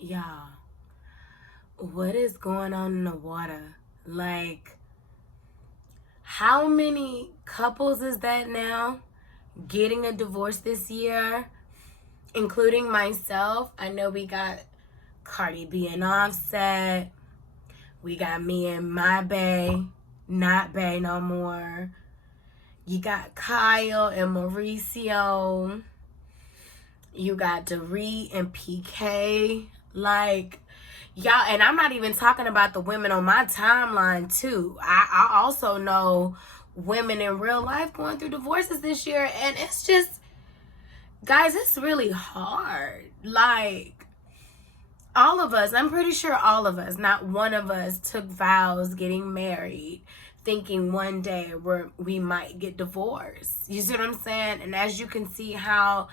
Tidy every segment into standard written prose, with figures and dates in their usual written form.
Y'all, what is going on in the water? Like, how many couples is that now getting a divorce this year, including myself? I know we got Cardi B and Offset. We got me and my bae, not bae no more. You got Kyle and Mauricio. You got Dorit and PK. Like, y'all, and I'm not even talking about the women on my timeline, too. I also know women in real life going through divorces this year, and it's just, guys, it's really hard. Like, all of us, I'm pretty sure all of us, not one of us took vows getting married thinking one day we might get divorced. You see what I'm saying? And as you can see how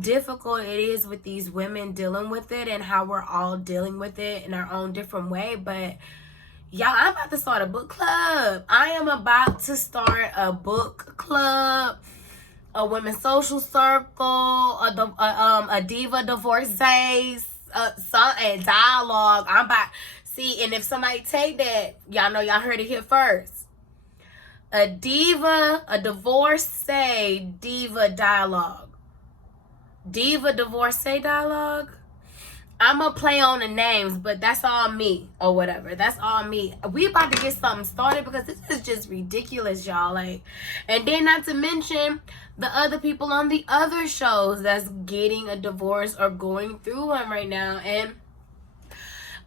difficult it is with these women dealing with it and how we're all dealing with it in our own different way. But y'all, I'm about to start a book club. I am about to start a book club, a women's social circle, a diva divorcees, and dialogue. I'm about see, and if somebody take that, y'all know y'all heard it here first. A divorcee diva dialogue. Diva divorcee dialogue. I'm gonna play on the names, but that's all me or whatever. That's all me. We about to get something started because this is just ridiculous, y'all. Like, and then not to mention the other people on the other shows that's getting a divorce or going through one right now. And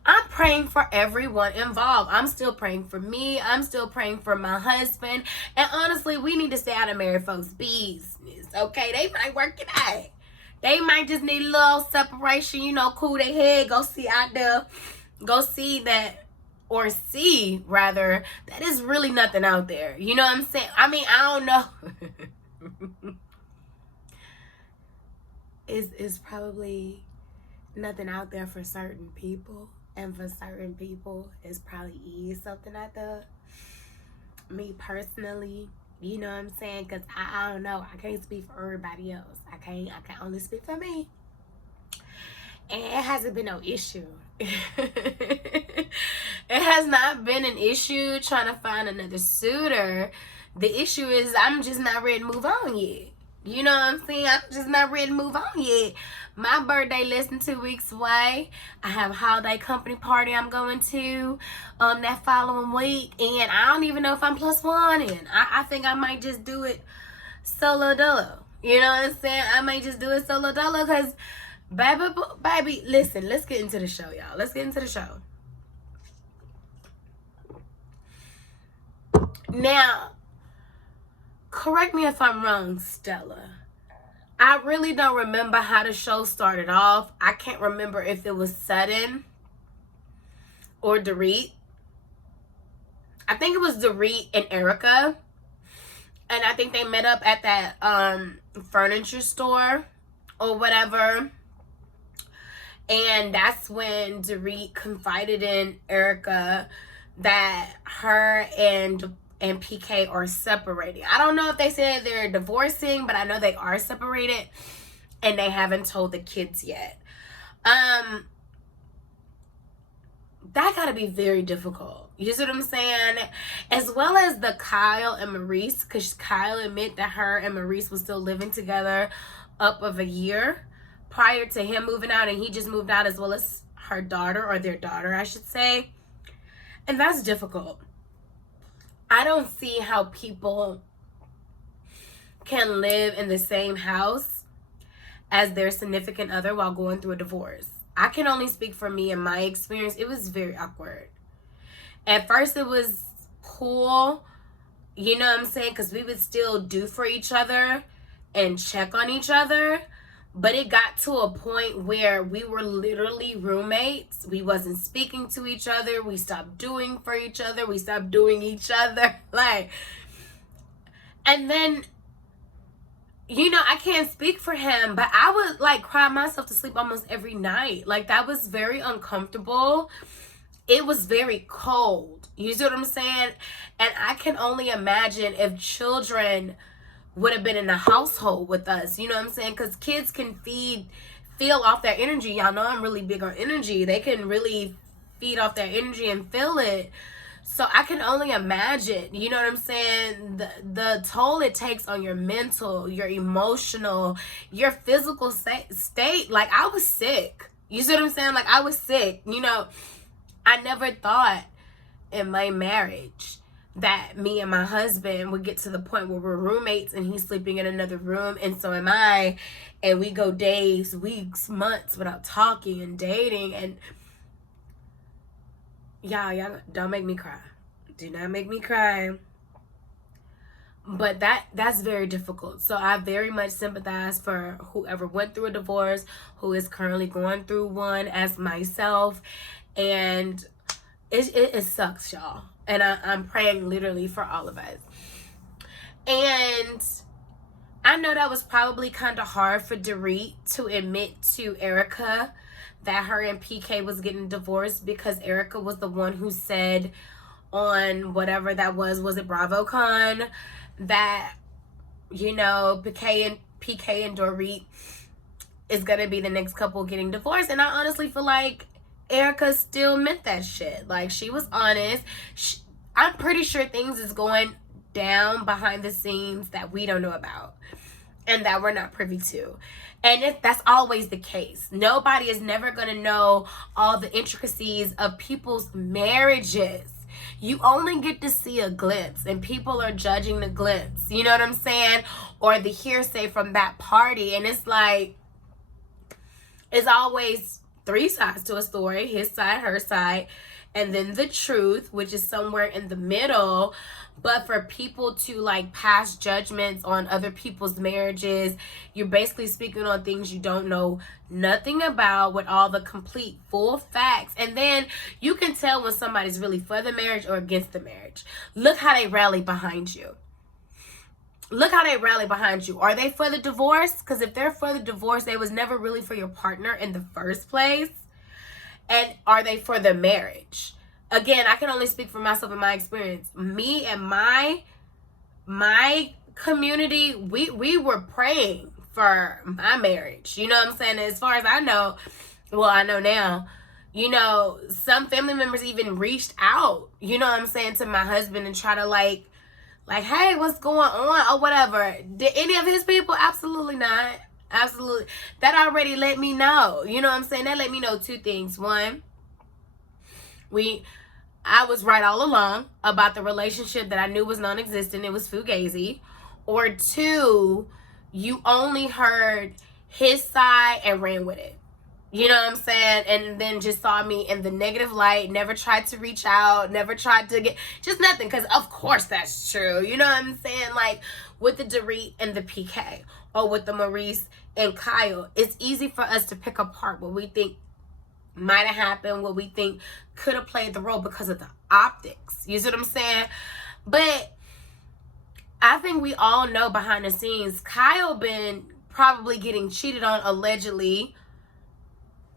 I'm praying for everyone involved. I'm still praying for me. I'm still praying for my husband. And honestly, we need to stay out of married folks' business. Okay, they might work it out. They might just need a little separation, cool their head, go see out there, go see that, or see, rather, that is really nothing out there. You know what I'm saying? I mean, I don't know. It's probably nothing out there for certain people. And for certain people, it's probably is something out there. Me personally, you know what I'm saying? Because I don't know. I can't speak for everybody else. I can only speak for me. And it hasn't been no issue. It has not been an issue trying to find another suitor. The issue is I'm just not ready to move on yet. You know what I'm saying? I'm just not ready to move on yet. My birthday less than 2 weeks away. I have a holiday company party I'm going to that following week. And I don't even know if I'm plus one in. I think I might just do it solo dolo. You know what I'm saying? I might just do it solo dolo because, baby, listen, let's get into the show, y'all. Let's get into the show. Now, correct me if I'm wrong, Stella. I really don't remember how the show started off. I can't remember if it was Sutton or Dorit. I think it was Dorit and Erica. And I think they met up at that furniture store or whatever. And that's when Dorit confided in Erica that her and PK are separating. I don't know if they said they're divorcing, but I know they are separated and they haven't told the kids yet. That gotta be very difficult. You see what I'm saying? As well as the Kyle and Maurice, because Kyle admitted that her and Maurice was still living together up of a year prior to him moving out, and he just moved out, as well as her daughter, or their daughter, I should say. And that's difficult. I don't see how people can live in the same house as their significant other while going through a divorce. I can only speak for me and my experience. It was very awkward. At first, it was cool, you know what I'm saying? Because we would still do for each other and check on each other. But it got to a point where we were literally roommates. We wasn't speaking to each other. We stopped doing for each other. We stopped doing each other. And then, I can't speak for him, but I would cry myself to sleep almost every night. That was very uncomfortable. It was very cold. You see what I'm saying? And I can only imagine if children would have been in the household with us, you know what I'm saying? Because kids can feed feel off that energy. Y'all know I'm really big on energy. They can really feed off that energy and feel it. So I can only imagine, you know what I'm saying, the toll it takes on your mental, your emotional, your physical state. Like, I was sick. You see what I'm saying? Like, I was sick. You know, I never thought in my marriage that me and my husband would get to the point where we're roommates and he's sleeping in another room and so am I, and we go days, weeks, months without talking and dating. And y'all don't make me cry. Do not make me cry. But that's very difficult. So I very much sympathize for whoever went through a divorce, who is currently going through one, as myself. And it sucks, y'all. And I'm praying literally for all of us. And I know that was probably kind of hard for Dorit to admit to Erica that her and PK was getting divorced, because Erica was the one who said on whatever that was it BravoCon, that, you know, PK and Dorit is going to be the next couple getting divorced. And I honestly feel like Erica still meant that shit. Like, she was honest. I'm pretty sure things is going down behind the scenes that we don't know about and that we're not privy to. And that's always the case. Nobody is never going to know all the intricacies of people's marriages. You only get to see a glimpse, and people are judging the glimpse. You know what I'm saying? Or the hearsay from that party. And it's like, it's always three sides to a story: his side, her side, and then the truth, which is somewhere in the middle. But for people to like pass judgments on other people's marriages, you're basically speaking on things you don't know nothing about, with all the complete full facts. And then you can tell when somebody's really for the marriage or against the marriage. Look how they rally behind you. Look how they rally behind you. Are they for the divorce? Because if they're for the divorce, they was never really for your partner in the first place. And are they for the marriage? Again, I can only speak for myself and my experience. Me and my community, we were praying for my marriage. You know what I'm saying? As far as I know, well, I know now, you know, some family members even reached out, you know what I'm saying, to my husband and try to like, hey, what's going on or whatever. Did any of his people? Absolutely not. Absolutely. That already let me know. You know what I'm saying? That let me know two things. One, I was right all along about the relationship that I knew was non-existent. It was fugazi. Or two, you only heard his side and ran with it. You know what I'm saying? And then just saw me in the negative light, never tried to reach out, never tried to get, just nothing. Because of course that's true. You know what I'm saying? Like with the Dorit and the PK, or with the Maurice and Kyle, it's easy for us to pick apart what we think might have happened, what we think could have played the role because of the optics. You see what I'm saying? But I think we all know behind the scenes, Kyle been probably getting cheated on allegedly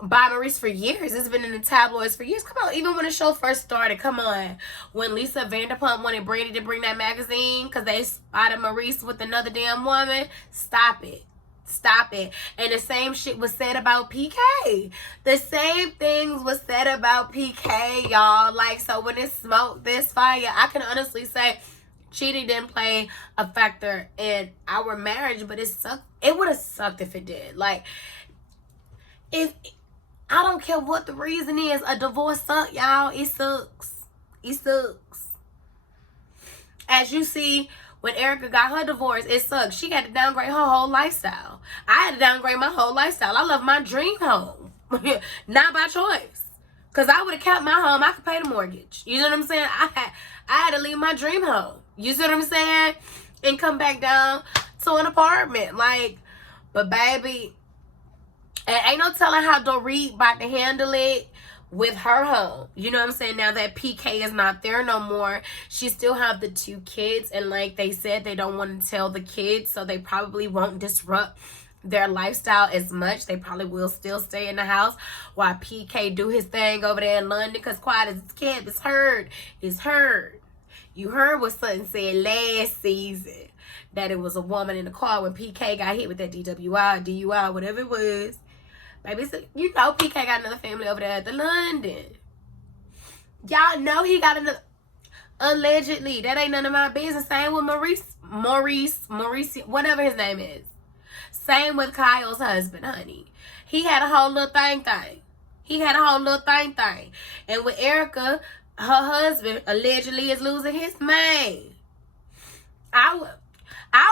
by Maurice for years. It's been in the tabloids for years. Come on, even when the show first started, come on. When Lisa Vanderpump wanted Brady to bring that magazine because they spotted Maurice with another damn woman, stop it. Stop it. And the same shit was said about PK. The same things was said about PK, y'all. Like, so when it's smoke, this fire, I can honestly say cheating didn't play a factor in our marriage, but it sucked. It would have sucked if it did. Like, if I don't care what the reason is, a divorce sucks, y'all. It sucks. It sucks. As you see, when Erica got her divorce, it sucks. She had to downgrade her whole lifestyle. I had to downgrade my whole lifestyle. I love my dream home. Not by choice. Because I would have kept my home. I could pay the mortgage. You know what I'm saying? I had to leave my dream home. You see what I'm saying? And come back down to an apartment. Like, but baby, and ain't no telling how Dorit about to handle it with her home. You know what I'm saying? Now that PK is not there no more, she still have the two kids, and like they said, they don't want to tell the kids, so they probably won't disrupt their lifestyle as much. They probably will still stay in the house while PK do his thing over there in London, because quiet as it's kept, it's heard. It's heard. You heard what Sutton said last season, that it was a woman in the car when PK got hit with that DWI, DUI, whatever it was. Baby, so, you know PK got another family over there at the London. Y'all know he got another... Allegedly. That ain't none of my business. Same with Maurice, whatever his name is. Same with Kyle's husband, honey. He had a whole little thing. And with Erica, her husband allegedly is losing his mind. I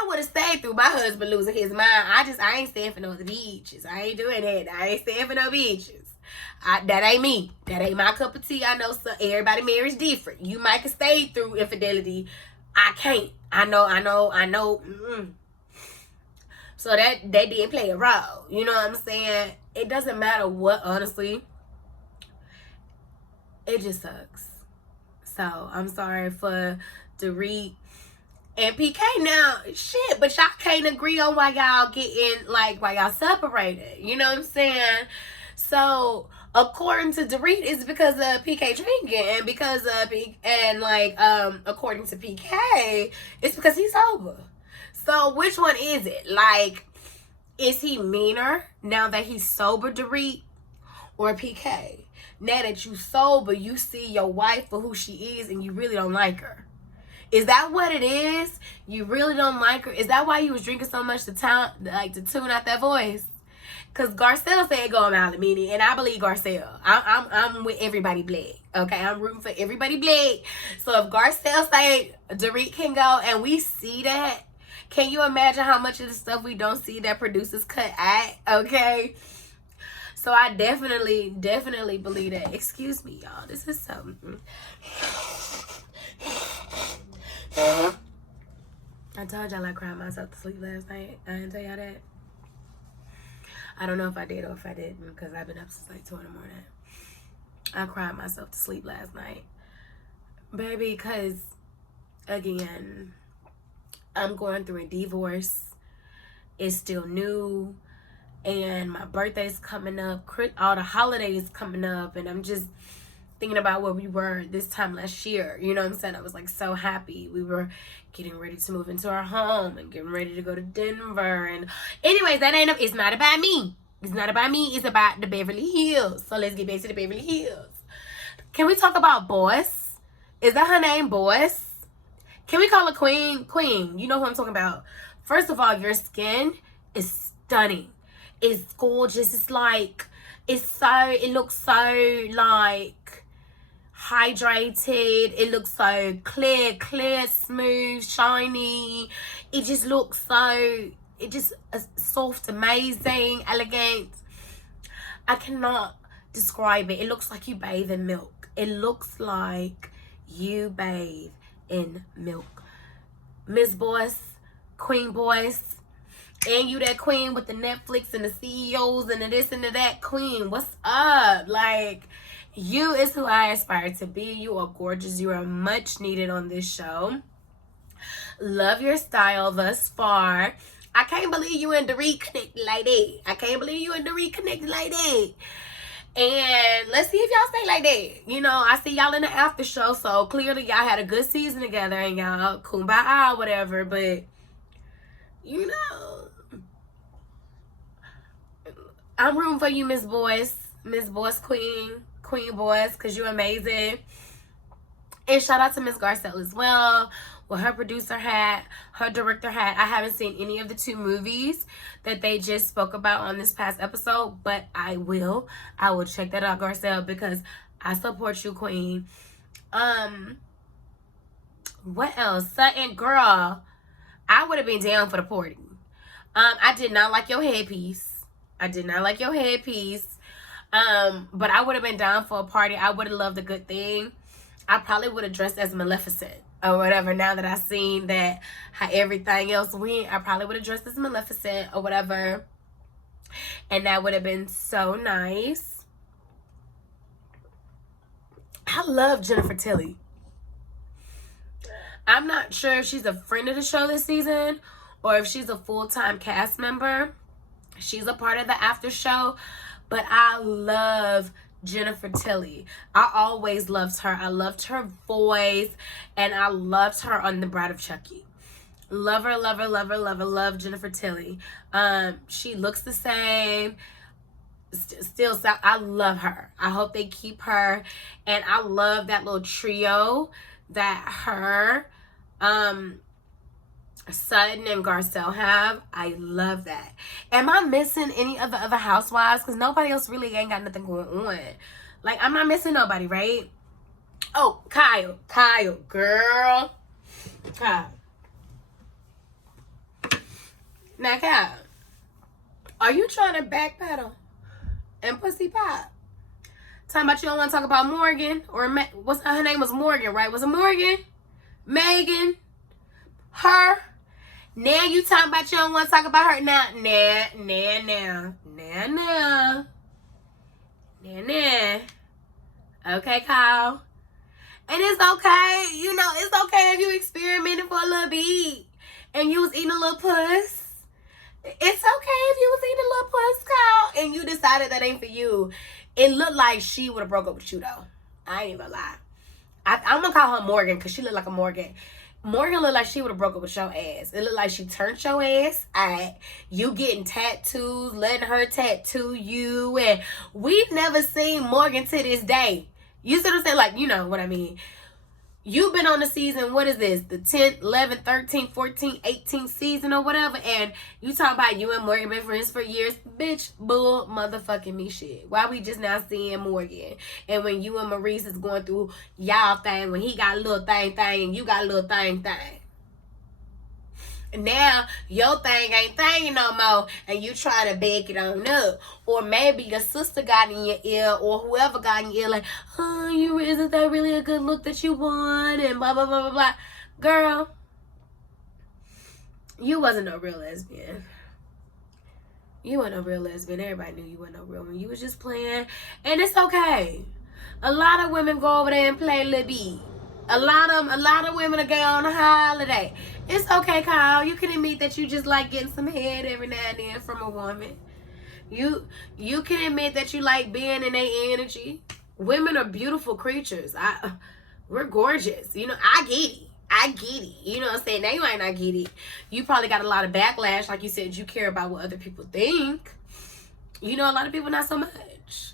would have stayed through my husband losing his mind. I ain't staying for no beaches. I ain't doing that. I ain't staying for no beaches. That ain't me. That ain't my cup of tea. I know everybody marries different. You might have stayed through infidelity. I can't. I know. So that they didn't play a role. You know what I'm saying? It doesn't matter what, honestly. It just sucks. So I'm sorry for Dorit and PK now. Shit, but y'all can't agree on why y'all why y'all separated. You know what I'm saying? So according to Dorit, it's because of PK drinking, and because of according to PK, it's because he's sober. So which one is it? Like, is he meaner now that he's sober, Dorit, or PK? Now that you sober, you see your wife for who she is, and you really don't like her. Is that what it is? You really don't like her? Is that why you was drinking so much to tune out that voice? Because Garcelle said go a mile a minute, and I believe Garcelle. I'm with everybody black. Okay, I'm rooting for everybody black. So if Garcelle say Dorit can go, and we see that, can you imagine how much of the stuff we don't see that producers cut out? Okay. So I definitely believe that. Excuse me, y'all. This is something. I told y'all I cried myself to sleep last night. I didn't tell y'all that. I don't know if I did or if I didn't, because I've been up since like 2 in the morning. I cried myself to sleep last night. Baby, because, again, I'm going through a divorce. It's still new. And my birthday's coming up. All the holidays coming up. And I'm just thinking about where we were this time last year. You know what I'm saying? I was like so happy. We were getting ready to move into our home and getting ready to go to Denver. And anyways, it's not about me. It's not about me. It's about the Beverly Hills. So let's get back to the Beverly Hills. Can we talk about Boss? Is that her name, Boss? Can we call her Queen? Queen. You know who I'm talking about. First of all, your skin is stunning. It's gorgeous. It looks so like hydrated. It looks so clear, smooth, shiny. It just looks so, soft, amazing, elegant. I cannot describe it. It looks like you bathe in milk. It looks like you bathe in milk. Miss Boss, Queen Boss. And you that queen with the Netflix and the CEOs and the this and the that queen. What's up? Like, you is who I aspire to be. You are gorgeous. You are much needed on this show. Love your style thus far. I can't believe you and Dorit connected like that. And let's see if y'all stay like that. You know, I see y'all in the after show. So clearly y'all had a good season together and y'all kumbaya, whatever. But, you know, I'm rooting for you, Miss Boss, Queen Boss, because you're amazing. And shout out to Miss Garcelle as well, with her producer hat, her director hat. I haven't seen any of the 2 movies that they just spoke about on this past episode, but I will check that out, Garcelle, because I support you, Queen. What else? And girl, I would have been down for the party. I did not like your headpiece. But I would have been down for a party. I would have loved a good thing. I probably would have dressed as Maleficent or whatever. Now that I've seen that how everything else went, I probably would have dressed as Maleficent or whatever. And that would have been so nice. I love Jennifer Tilly. I'm not sure if she's a friend of the show this season or if she's a full-time cast member. She's a part of the after show, but I love Jennifer Tilly. I always loved her. I loved her voice, and I loved her on The Bride of Chucky. Love Jennifer Tilly. She looks the same. still, I love her. I hope they keep her. And I love that little trio that her, Sutton and Garcelle have. I love that. Am I missing any of the other housewives? Because nobody else really ain't got nothing going on. Like, I'm not missing nobody, right? Oh, Kyle, girl. Kyle. Now, Kyle, are you trying to backpedal and pussy pop? Talking about you don't want to talk about Morgan, or what's her name was Morgan, right? Was it Morgan? Megan? Her? Now you talking about you don't want to talk about her. Nah. Okay, Kyle. And it's okay. You know, it's okay if you experimented for a little bit and you was eating a little puss. It's okay if you was eating a little puss, Kyle, and you decided that ain't for you. It looked like she would have broke up with you, though. I ain't even lie. I'm going to call her Morgan because she looked like a Morgan. Morgan looked like she would have broke up with your ass. It looked like she turned your ass out. You getting tattoos, letting her tattoo you. And we've never seen Morgan to this day. You see what I'm saying? Like, you know what I mean. You've been on the season, what is this? The 10th, 11th, 13th, 14th, 18th season or whatever. And you talking about you and Morgan been friends for years. Bitch, bull motherfucking me shit. Why we just now seeing Morgan? And when you and Maurice is going through y'all thing, when he got a little thing and you got a little thing. Now your thing ain't thing no more, and you trying to beg it on up. Or maybe your sister got in your ear, or whoever got in your ear, like, oh, isn't that really a good look that you want? And blah blah blah blah blah. Girl, you wasn't no real lesbian. You weren't no real lesbian. Everybody knew you weren't no real one. You was just playing, and it's okay. A lot of women go over there and play a little bit. A lot of women are gay on a holiday. It's okay, Kyle. You can admit that you just like getting some head every now and then from a woman. You can admit that you like being in their energy. Women are beautiful creatures. We're gorgeous. You know, I get it. You know what I'm saying? Now you might not get it. You probably got a lot of backlash. Like you said, you care about what other people think. You know, a lot of people not so much.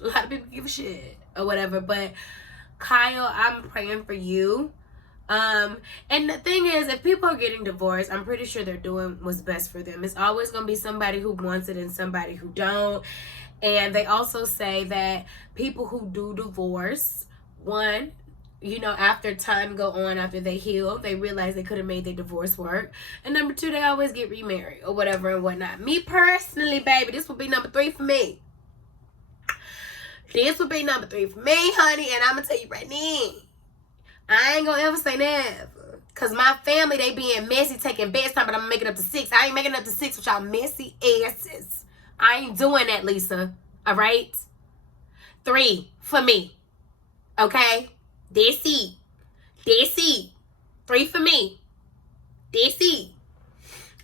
A lot of people give a shit or whatever. But Kyle, I'm praying for you. And the thing is, if people are getting divorced, I'm pretty sure they're doing what's best for them. It's always going to be somebody who wants it and somebody who don't. And they also say that people who do divorce, one, you know, after time go on, after they heal, they realize they could have made their divorce work. And number two, they always get remarried or whatever and whatnot. Me personally, baby, this will be number 3 for me. This would be number 3 for me, honey. And I'm going to tell you right now, I ain't going to ever say never. Because my family, they being messy, taking beds time, but I'm going to make it up to 6. I ain't making it up to 6 with y'all messy asses. I ain't doing that, Lisa. All right? 3 for me. Okay? That's it. 3 for me. That's it.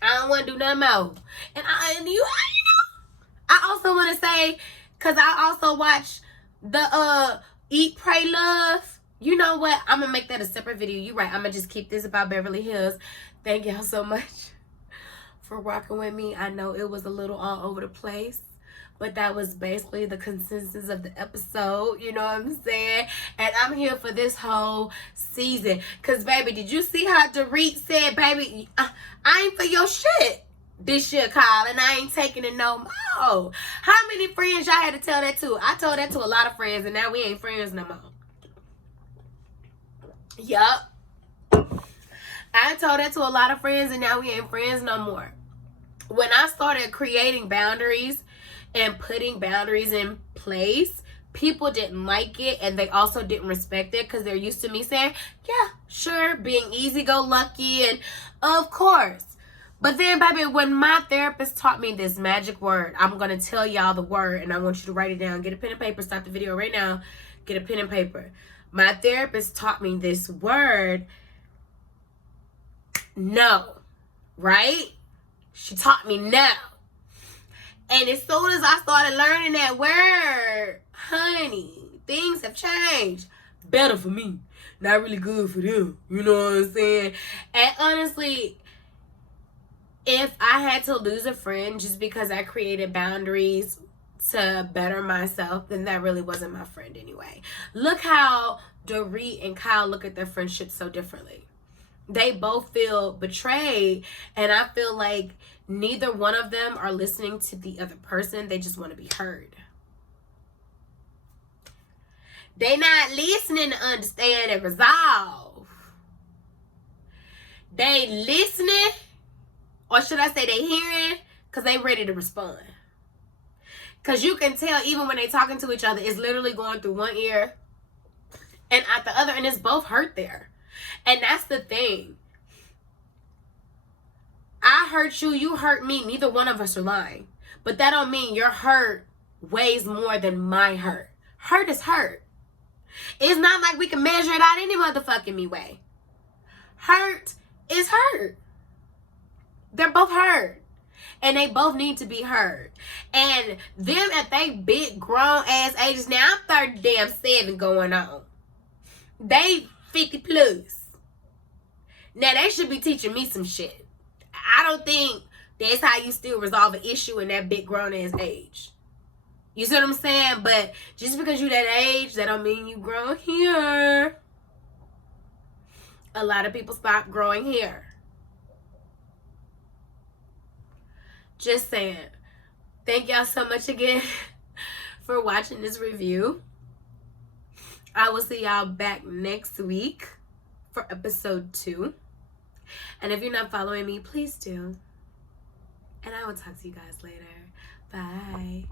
I don't want to do nothing more. And I also want to say, because I also watch the Eat, Pray, Love. You know what? I'm going to make that a separate video. You're right. I'm going to just keep this about Beverly Hills. Thank y'all so much for rocking with me. I know it was a little all over the place, but that was basically the consensus of the episode. You know what I'm saying? And I'm here for this whole season. Because, baby, did you see how Dorit said, baby, I ain't for your shit this year, Kyle, and I ain't taking it no more. How many friends y'all had to tell that to? I told that to a lot of friends, and now we ain't friends no more. Yup. I told that to a lot of friends, and now we ain't friends no more. When I started creating boundaries and putting boundaries in place, people didn't like it, and they also didn't respect it because they're used to me saying, yeah, sure, being easy-go-lucky, and of course. But then, baby, when my therapist taught me this magic word, I'm going to tell y'all the word, and I want you to write it down. Get a pen and paper. Stop the video right now. Get a pen and paper. My therapist taught me this word, no, right? She taught me no. And as soon as I started learning that word, honey, things have changed. Better for me. Not really good for them. You know what I'm saying? And honestly, if I had to lose a friend just because I created boundaries to better myself, then that really wasn't my friend anyway. Look how Dorit and Kyle look at their friendship so differently. They both feel betrayed, and I feel like neither one of them are listening to the other person. They just want to be heard. They not listening to understand and resolve. They listening, or should I say they hearing, because they ready to respond. Because you can tell even when they talking to each other, it's literally going through one ear and out the other, and it's both hurt there. And that's the thing. I hurt you, you hurt me. Neither one of us are lying. But that don't mean your hurt weighs more than my hurt. Hurt is hurt. It's not like we can measure it out any motherfucking me way. Hurt is hurt. They're both hurt. And they both need to be heard. And them at they big grown ass ages, now I'm 37 going on. They 50 plus. Now they should be teaching me some shit. I don't think that's how you still resolve an issue in that big grown ass age. You see what I'm saying? But just because you that age, that don't mean you grow here. A lot of people stop growing here. Just saying. Thank y'all so much again for watching this review. I will see y'all back next week for episode 2. And if you're not following me, please do. And I will talk to you guys later. Bye.